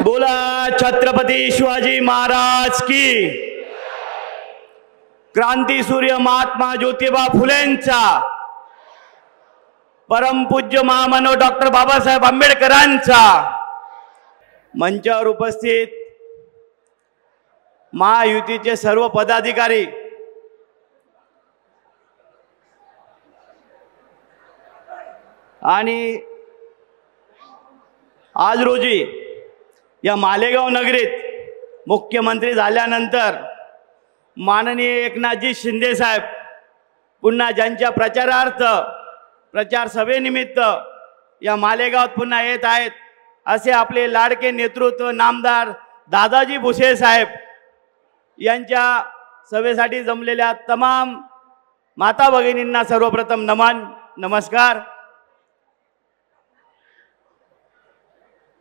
बोला छत्रपती शिवाजी महाराज की। क्रांती सूर्य महात्मा ज्योतिबा फुलेंचा, परमपूज्य महामानव डॉक्टर बाबासाहेब आंबेडकरांचा, मंचावर उपस्थित महायुतीचे सर्व पदाधिकारी, आणि आज रोजी या मालेगाव नगरीत मुख्यमंत्री झाल्यानंतर माननीय एकनाथजी शिंदे साहेब पुन्हा ज्यांच्या प्रचारार्थ प्रचार सभेनिमित्त या मालेगावात पुन्हा येत आहेत, असे आपले लाडके नेतृत्व नामदार दादाजी भुसे साहेब यांच्या सभेसाठी जमलेल्या तमाम माता भगिनींना सर्वप्रथम नमन नमस्कार।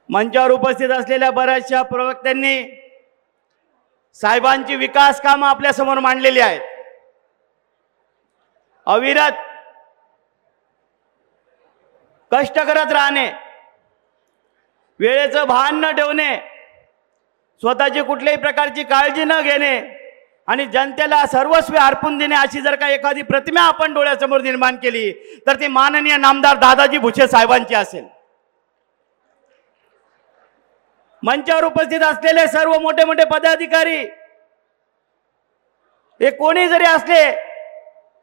मंचावर उपस्थित असलेल्या बऱ्याचशा प्रवक्त्यांनी साहेबांची विकास कामं आपल्या समोर मांडलेली आहेत। अविरत कष्ट करत राहणे, वेळेचं भान न ठेवणे, स्वतःची कुठल्याही प्रकारची काळजी न घेणे आणि जनतेला सर्वस्व अर्पण देणे, अशी जर का एखादी प्रतिमा आपण डोळ्यासमोर निर्माण केली तर ती माननीय नामदार दादाजी भुसे साहेबांची असेल। मंचावर उपस्थित असलेले सर्व मोठे मोठे पदाधिकारी हे कोणी जरी असले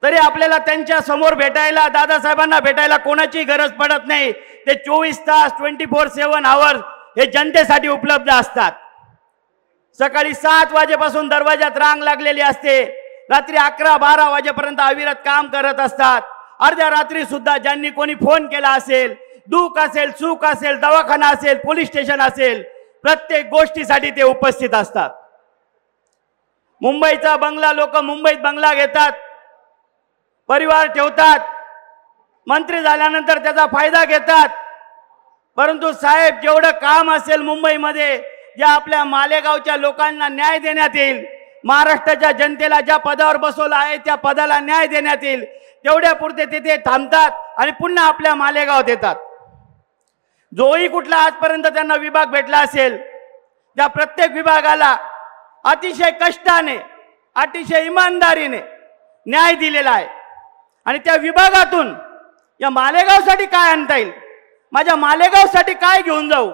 तरी आपल्याला त्यांच्या समोर भेटायला, दादासाहेबांना भेटायला कोणाची गरज पडत नाही। ते 24 तास 24/7 आवर्स हे जनतेसाठी उपलब्ध असतात। सकाळी 7 वाजेपासून दरवाजात रांग लागलेली असते, रात्री 11-12 वाजेपर्यंत अविरत काम करत असतात। अर्ध्या रात्री सुद्धा ज्यांनी कोणी फोन केला असेल, दुःख असेल, सुख असेल, दवाखाना असेल, पोलीस स्टेशन असेल, प्रत्येक गोष्टीसाठी ते उपस्थित असतात। मुंबईचा बंगला, लोक मुंबईत बंगला घेतात, परिवार ठेवतात, मंत्री झाल्यानंतर त्याचा फायदा घेतात, परंतु साहेब जेवढं काम असेल मुंबईमध्ये, ज्या आपल्या मालेगावच्या लोकांना न्याय देण्यात येईल, महाराष्ट्राच्या जनतेला ज्या पदावर बसवलं आहे त्या पदाला न्याय देण्यात येईल, तेवढ्या पुरते तिथे थांबतात आणि पुन्हा आपल्या मालेगावात येतात। जोही कुठला आजपर्यंत त्यांना विभाग भेटला असेल, त्या प्रत्येक विभागाला अतिशय कष्टाने, अतिशय इमानदारीने न्याय दिलेला आहे। आणि त्या विभागातून या मालेगावसाठी काय आणता येईल, माझ्या मालेगावसाठी काय घेऊन जाऊ,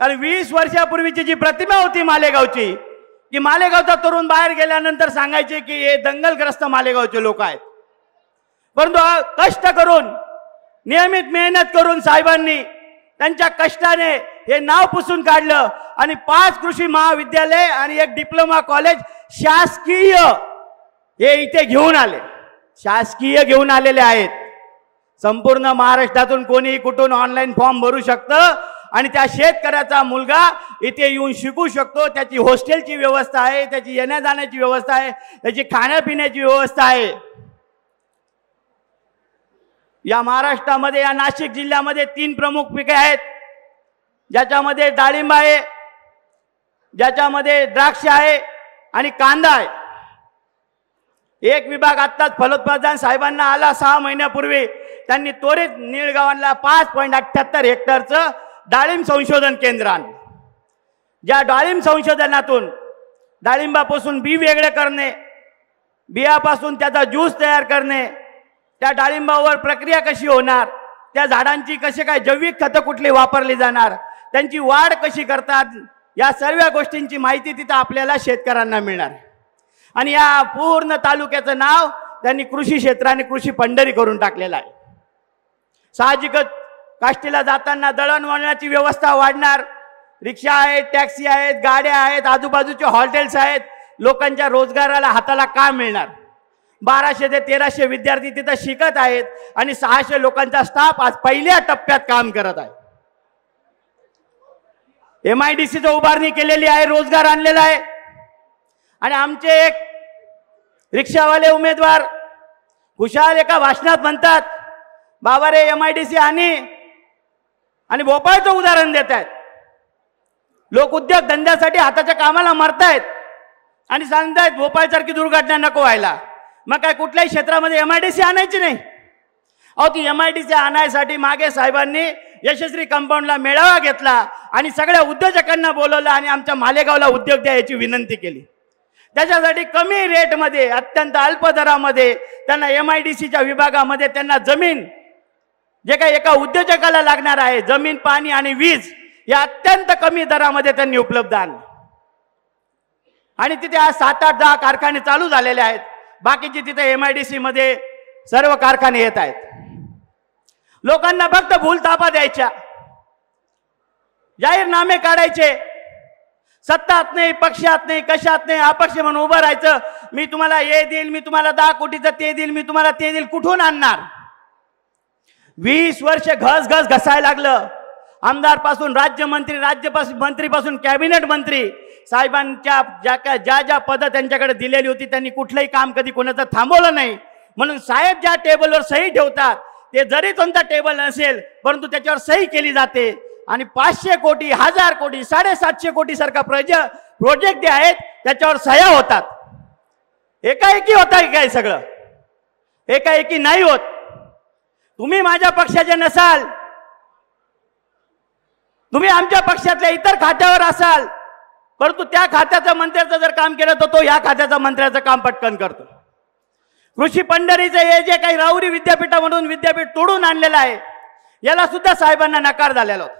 कारण 20 वर्षापूर्वीची जी प्रतिमा होती मालेगावची, की मालेगावचा तरुण बाहेर गेल्यानंतर सांगायचे की हे दंगलग्रस्त मालेगावचे लोक आहेत, परंतु कष्ट करून, नियमित मेहनत करून साहेबांनी त्यांच्या कष्टाने हे नाव पुसून काढलं आणि 5 कृषी महाविद्यालय आणि 1 डिप्लोमा कॉलेज शासकीय हे इथे घेऊन आले, शासकीय घेऊन आलेले आहेत। संपूर्ण महाराष्ट्रातून कोणी कुठून ऑनलाईन फॉर्म भरू शकतं आणि त्या शेतकऱ्याचा मुलगा इथे येऊन शिकू शकतो। त्याची हॉस्टेलची व्यवस्था आहे, त्याची येण्या जाण्याची व्यवस्था आहे, त्याची खाण्यापिण्याची व्यवस्था आहे। या महाराष्ट्रामध्ये, या नाशिक जिल्ह्यामध्ये 3 प्रमुख पिके आहेत, ज्याच्यामध्ये डाळिंब आहे, ज्याच्यामध्ये द्राक्ष आहे आणि कांदा आहे। एक विभाग आत्ताच फलोत्पादन साहेबांना आला 6 महिन्यापूर्वी, त्यांनी त्वरित निळगावांना 5.78 हेक्टरचं डाळिंब संशोधन केंद्र आणलं। ज्या डाळिंब संशोधनातून डाळिंबापासून बी वेगळे करणे, बियापासून त्याचा ज्यूस तयार करणे, त्या डाळिंबावर प्रक्रिया कशी होणार, त्या झाडांची कसे काय जैविक खतं कुठली वापरली जाणार, त्यांची वाढ कशी करतात, या सर्व गोष्टींची माहिती तिथं आपल्याला शेतकऱ्यांना मिळणार। आणि या पूर्ण तालुक्याचं नाव त्यांनी कृषी क्षेत्राने कृषी पंढरी करून टाकलेलं आहे। साहजिकच काष्टीला जाताना दळणवळणाची व्यवस्था वाढणार, रिक्षा आहेत, टॅक्सी आहेत, गाड्या आहेत, आजूबाजूचे हॉटेल्स आहेत, लोकांच्या रोजगाराला हाताला काम मिळणार। 1200 ते 1300 विद्यार्थी तिथं शिकत आहेत आणि 600 लोकांचा स्टाफ आज पहिल्या टप्प्यात काम करत आहे। MIDCचं उभारणी केलेली आहे, रोजगार आणलेला आहे। आणि आमचे एक रिक्षावाले उमेदवार खुशाल एका भाषणात म्हणतात, बाबा रे MIDC आणि भोपाळचं उदाहरण देत आहेत। लोक उद्योग धंद्यासाठी हाताच्या कामाला मरतायत आणि सांगतायत भोपाळसारखी दुर्घटना नको व्हायला, मग काय कुठल्याही क्षेत्रामध्ये MIDC आणायची नाही। अहो ती MIDC आणायसाठी मागे साहेबांनी यशस्वी कंपाऊंडला मेळावा घेतला आणि सगळ्या उद्योजकांना बोलवलं आणि आमच्या मालेगावला उद्योग द्या याची विनंती केली। त्याच्यासाठी कमी रेटमध्ये अत्यंत अल्प दरामध्ये त्यांना MIDCच्या विभागामध्ये त्यांना जमीन जे काही एका उद्योजकाला लागणार आहे जमीन पाणी आणि वीज या अत्यंत कमी दरामध्ये त्यांनी उपलब्ध आणली आणि तिथे आज 7-8-10 कारखाने चालू झालेले आहेत। बाकीचे तिथे MIDC मध्ये सर्व कारखाने येत आहेत। लोकांना फक्त भूलथापा द्यायच्या, जाहीरनामे काढायचे, सत्तात नाही पक्षात नाही कशात नाही अपक्ष म्हणून उभं राहायचं। मी तुम्हाला हे देईल, मी तुम्हाला 10 कोटीचं ते देईल, मी तुम्हाला ते देईल, कुठून आणणार? 20 वर्ष घस घसायला लागलं। आमदार पासून राज्यमंत्री, मंत्रीपासून कॅबिनेट मंत्री साहेबांच्या ज्या पद त्यांच्याकडे दिलेली होती त्यांनी कुठलंही काम कधी कोणाचं थांबवलं नाही। म्हणून साहेब ज्या टेबलवर सही ठेवतात ते जरी तुमचा टेबल नसेल परंतु त्याच्यावर सही केली जाते आणि 500 कोटी 1000 कोटी 750 कोटी सारखा प्रोजेक्ट जे आहेत त्याच्यावर सह्या होतात। एकाएकी होता काय? सगळं एकाएकी नाही होत। तुम्ही माझ्या पक्षाचे नसाल, तुम्ही आमच्या पक्षातल्या इतर खात्यावर असाल, परंतु त्या खात्याचं मंत्र्याचं जर काम केलं तर तो या खात्याचा मंत्र्याचं काम पटकन करतो। कृषी पंढरीचे हे जे काही राहुरी विद्यापीठामधून विद्यापीठ तोडून आणलेलं आहे याला सुद्धा साहेबांना नकार झालेला होता,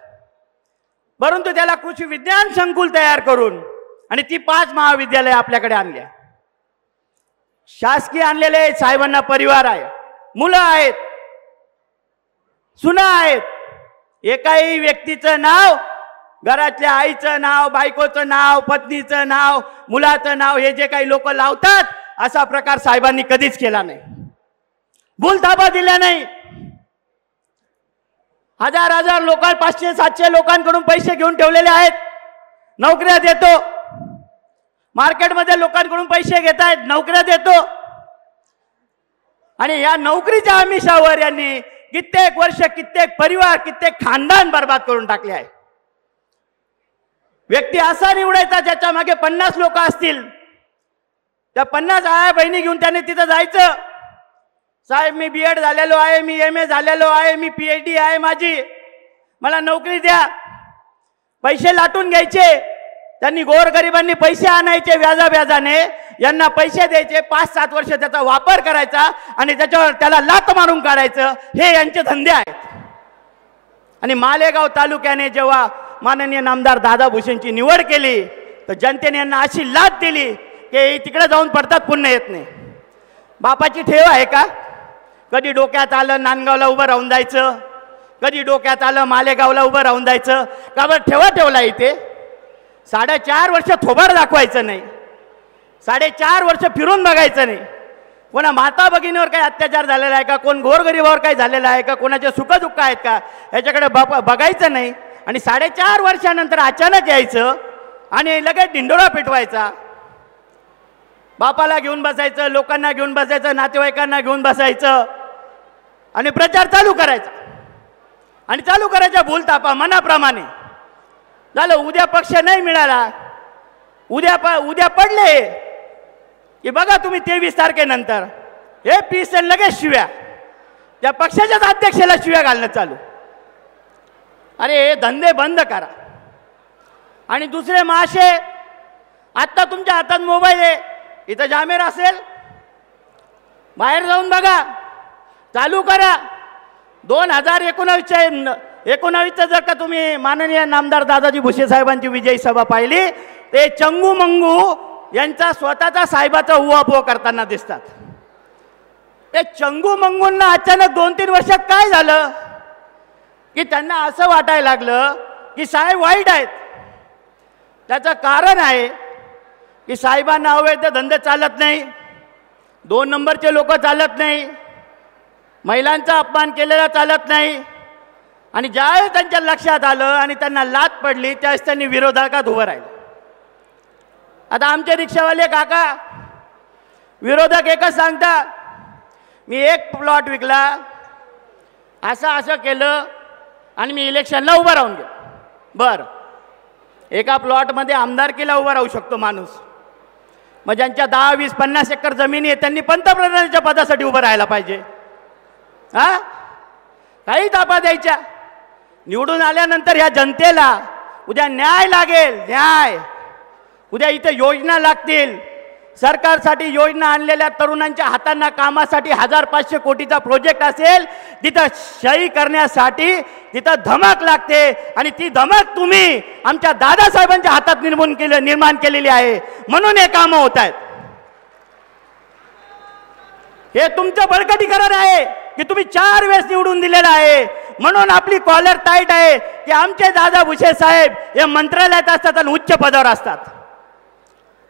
परंतु त्याला कृषी विज्ञान संकुल तयार करून आणि ती 5 महाविद्यालय आपल्याकडे आणली। शासकीय आणलेले साहेबांना परिवार आहे, मुलं आहेत, सुना आहेत। एकाही व्यक्तीचं नाव, घरातल्या आईचं नाव, बायकोचं नाव, पत्नीचं नाव, मुलाचं नाव हे जे काही लोक लावतात असा प्रकार साहेबांनी कधीच केला नाही, भूलथापा दिल्या नाही। हजार लोक 500-700 लोकांकडून पैसे घेऊन ठेवलेले आहेत, नोकऱ्या देतो, मार्केटमध्ये लोकांकडून पैसे घेत आहेत, नोकऱ्या देतो आणि या नोकरीच्या आमिषावर यांनी कित्येक वर्ष कित्येक परिवार कित्येक खानदान बर्बाद करून टाकले आहे। व्यक्ती असा निवडायचा ज्याच्या मागे 50 लोक असतील, त्या 50 आया बहिणी घेऊन त्याने तिथं जायचं, साहेब मी B.Ed झालेलो आहे, मी MA झालेलो आहे, मी PhD आहे माझी, मला नोकरी द्या। पैसे लाटून घ्यायचे, त्यांनी गोरगरिबांनी पैसे आणायचे व्याजाने, यांना पैसे द्यायचे, 5-7 वर्ष त्याचा वापर करायचा आणि त्याच्यावर त्याला लात मारून काढायचं, हे यांचे धंदे आहेत। आणि मालेगाव तालुक्याने जेव्हा माननीय नामदार दादा भुसेंची निवड केली तर जनतेने यांना अशी लात दिली की तिकडे जाऊन पडतात, पुन्हा येत नाही। बापाची ठेव आहे का? कधी डोक्यात आलं नांदगावला उभं राहून जायचं, कधी डोक्यात आलं मालेगावला उभं राहून जायचं, का बरं ठेवला इथे? 4.5 वर्ष थोबाड दाखवायचं नाही, 4.5 वर्ष फिरून बघायचं नाही, कोणा माता भगिनीवर काही अत्याचार झालेला आहे का, कोण गोरगरिबावर काही झालेला आहे का, कोणाचे सुखदुःख आहेत का याच्याकडे बघायचं नाही आणि 4.5 वर्षानंतर अचानक यायचं आणि लगेच ढिंडोरा पिटवायचा। बापाला घेऊन बसायचं, लोकांना घेऊन बसायचं, नातेवाईकांना घेऊन बसायचं आणि प्रचार चालू करायचा आणि चालू करायचा भूलथापा मनाप्रमाणे। झालं, उद्या पक्ष नाही मिळाला, उद्या पडले की बघा तुम्ही 23 तारखेनंतर हे पीस लगेच शिव्या, त्या पक्षाच्याच अध्यक्षाला शिव्या घालणं चालू। अरे हे धंदे बंद करा। आणि दुसरे महाशय, आता तुमच्या हातात मोबाईल आहे, इथं जामेर असेल, बाहेर जाऊन बघा, चालू करा। 2019 जर का तुम्ही माननीय नामदार दादाजी भुसे साहेबांची विजयी सभा पाहिली ते चंगू मंगू यांचा स्वतःचा साहेबाचा उहापोह करताना दिसतात। ते चंगू मंगूंना अचानक 2-3 वर्षात काय झालं की त्यांना असं वाटायला लागलं की साहेब वाईट आहेत। त्याचं कारण आहे की साहेबांना अवैध धंदे चालत नाही, 2 नंबरचे लोक चालत नाही, महिलांचा अपमान केलेला चालत नाही आणि ज्यावेळेस त्यांच्या लक्षात आलं आणि त्यांना लात पडली त्यावेळेस त्यांनी विरोधात उभं राहिलं। आता आमचे रिक्षावाले काका विरोधक एकच सांगता, मी 1 प्लॉट विकला, असं केलं आणि मी इलेक्शनला उभा राहून गेलो। बरं, एका प्लॉटमध्ये आमदारकीला उभा राहू शकतो माणूस, मग ज्यांच्या 10, 20, 50 एकर जमिनी आहे त्यांनी पंतप्रधानाच्या पदासाठी उभं राहायला पाहिजे। काही तापा द्यायच्या, निवडून आल्यानंतर ह्या जनतेला उद्या न्याय लागेल, न्याय. उद्या इथे योजना लागतील. सरकारसाठी योजना आणलेल्या तरुणांच्या हातांना कामासाठी 1500 कोटीचा प्रोजेक्ट असेल, तिथं सही करण्यासाठी तिथं धमक लागते. आणि ती धमक तुम्ही आमच्या दादासाहेबांच्या हातात निर्माण केलेली आहे. म्हणून हे कामं होत आहेत. हे तुमचं बळकटीकरण आहे की तुम्ही 4 वेळेस निवडून दिलेलं आहे. म्हणून आपली कॉलर टाईट आहे की आमचे दादा भुसे साहेब हे मंत्रालयात असतात आणि उच्च पदावर असतात.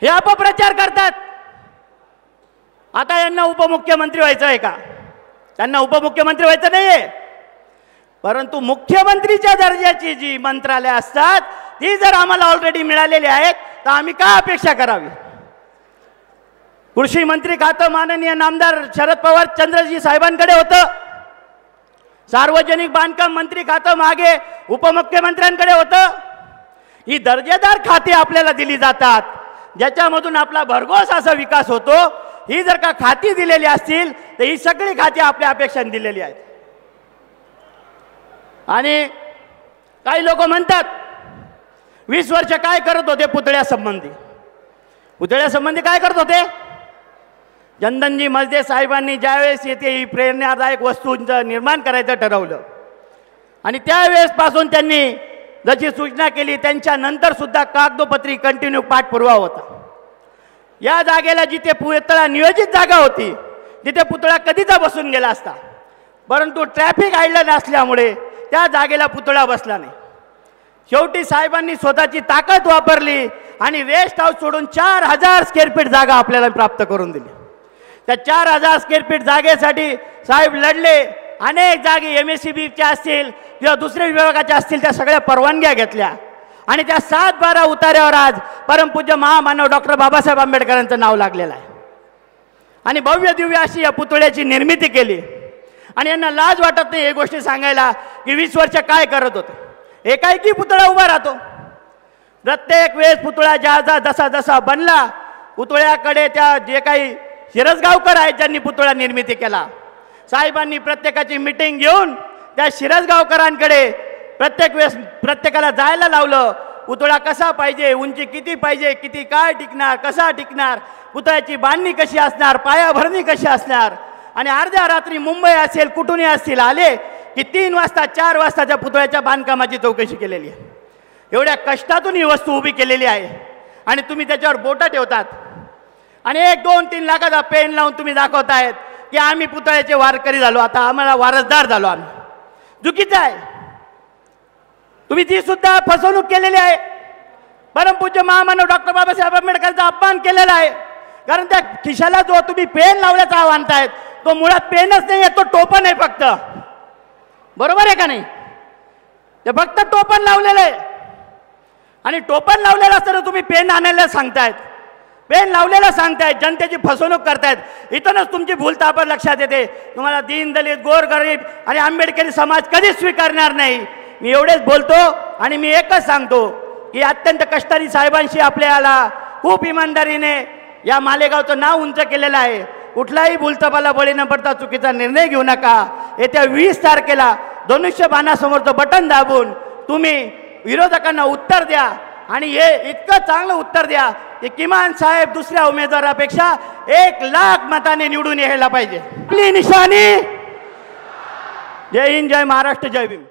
हे अपप्रचार करतात. आता यांना उपमुख्यमंत्री व्हायचं आहे का? त्यांना उपमुख्यमंत्री व्हायचं नाहीये. परंतु मुख्यमंत्रीच्या दर्जाची जी मंत्रालय असतात ती जर आम्हाला ऑलरेडी मिळालेली आहेत तर आम्ही काय अपेक्षा करावी? कृषी मंत्री खातं माननीय नामदार शरद पवार चंद्रजी साहेबांकडे होतं. सार्वजनिक बांधकाम मंत्री खातं मागे उपमुख्यमंत्र्यांकडे होतं. ही दर्जेदार खाती आपल्याला दिली जातात ज्याच्यामधून आपला भरघोस असा विकास होतो. ही जर का खाती दिलेली असतील तर ही सगळी खाती आपल्या अपेक्षाने दिलेली आहेत. आणि काही लोक म्हणतात 20 वर्ष काय करत होते पुतळ्यासंबंधी. पुतळ्यासंबंधी काय करत होते? चंदनजी मजदे साहेबांनी ज्यावेळेस येथे ही प्रेरणादायक वस्तूंचं निर्माण करायचं ठरवलं आणि त्यावेळेसपासून त्यांनी जशी सूचना केली त्यांच्यानंतर सुद्धा कागदोपत्री कंटिन्यू पाठपुरावा होता. या जागेला जिथे पुतळा नियोजित जागा होती तिथे पुतळा कधीचा बसून गेला असता. परंतु ट्रॅफिक आयलंड असल्यामुळे त्या जागेला पुतळा बसला नाही. शेवटी साहेबांनी स्वतःची ताकद वापरली आणि रेस्ट हाऊस सोडून 4000 स्क्वेअर फीट जागा आपल्याला प्राप्त करून दिली. त्या 4000 स्क्वेअर फीट जागेसाठी साहेब लढले. अनेक जागे MSCBच्या असतील किंवा दुसऱ्या विभागाच्या असतील त्या सगळ्या परवानग्या घेतल्या आणि त्या 7-12 उतार्यावर आज परमपूज्य महामानव डॉक्टर बाबासाहेब आंबेडकरांचं नाव लागलेलं आहे. आणि भव्य दिव्य अशी या पुतळ्याची निर्मिती केली. आणि यांना लाज वाटत नाही हे गोष्टी सांगायला की 20 वर्ष काय करत होते. एकाएकी पुतळा उभा राहतो. प्रत्येक वेळेस पुतळा जसा जसा बनला पुतळ्याकडे त्या जे काही शिरसगावकर आहेत ज्यांनी पुतळा निर्मिती केला साहेबांनी प्रत्येकाची मीटिंग घेऊन त्या शिरसगावकरांकडे प्रत्येक वेळेस प्रत्येकाला जायला लावलं. पुतळा कसा पाहिजे, उंची किती पाहिजे, किती काय टिकणार, कसा टिकणार, पुतळ्याची बांधणी कशी असणार, पायाभरणी कशी असणार. आणि अर्ध्या रात्री मुंबई असेल कुठूनही असतील आले की 3 वाजता 4 वाजता त्या पुतळ्याच्या बांधकामाची चौकशी केलेली आहे. एवढ्या कष्टातून ही वस्तू उभी केलेली आहे आणि तुम्ही त्याच्यावर बोटं ठेवतात आणि 1-2-3 लाखाचा पेन लावून तुम्ही दाखवतायत की आम्ही पुतळ्याचे वारकरी झालो, आता आम्हाला वारसदार झालो आम्ही. चुकीचं आहे. तुम्ही ती सुद्धा फसवणूक केलेली आहे. परमपूज्य महामानव डॉक्टर बाबासाहेब आंबेडकरांचा अपमान केलेला आहे. कारण त्या खिशाला जो तुम्ही पेन लावल्याचा आणतायत तो मुळात पेनच नाही आहे, तो टोपण आहे फक्त. बरोबर आहे का नाही? ते फक्त टोपण लावलेलं आहे. आणि टोपण लावलेलं असताना तुम्ही पेन आणायला सांगतायत, पेन लावलेला सांगतायत, जनतेची फसवणूक करतायत. इथूनच तुमची भूलतापर लक्षात येते. तुम्हाला दीन दलित गोरगरीब आणि आंबेडकरी समाज कधीच स्वीकारणार नाही. मी एवढेच बोलतो आणि मी एकच सांगतो की अत्यंत कष्टारी साहेबांशी आपल्याला खूप इमानदारीने या मालेगावचं नाव उंच केलेलं आहे. कुठलाही भूलतापाला बळी न पडता चुकीचा निर्णय घेऊ नका. येत्या 20 तारखेला धनुष्यबाणासमोरचं बटन दाबून तुम्ही विरोधकांना उत्तर द्या आणि हे इतकं चांगलं उत्तर द्या की किमान साहेब दुसऱ्या उमेदवारापेक्षा 1 लाख मताने निवडून यायला पाहिजे. आपली निशाणी. जय हिंद, जय महाराष्ट्र, जय भीम.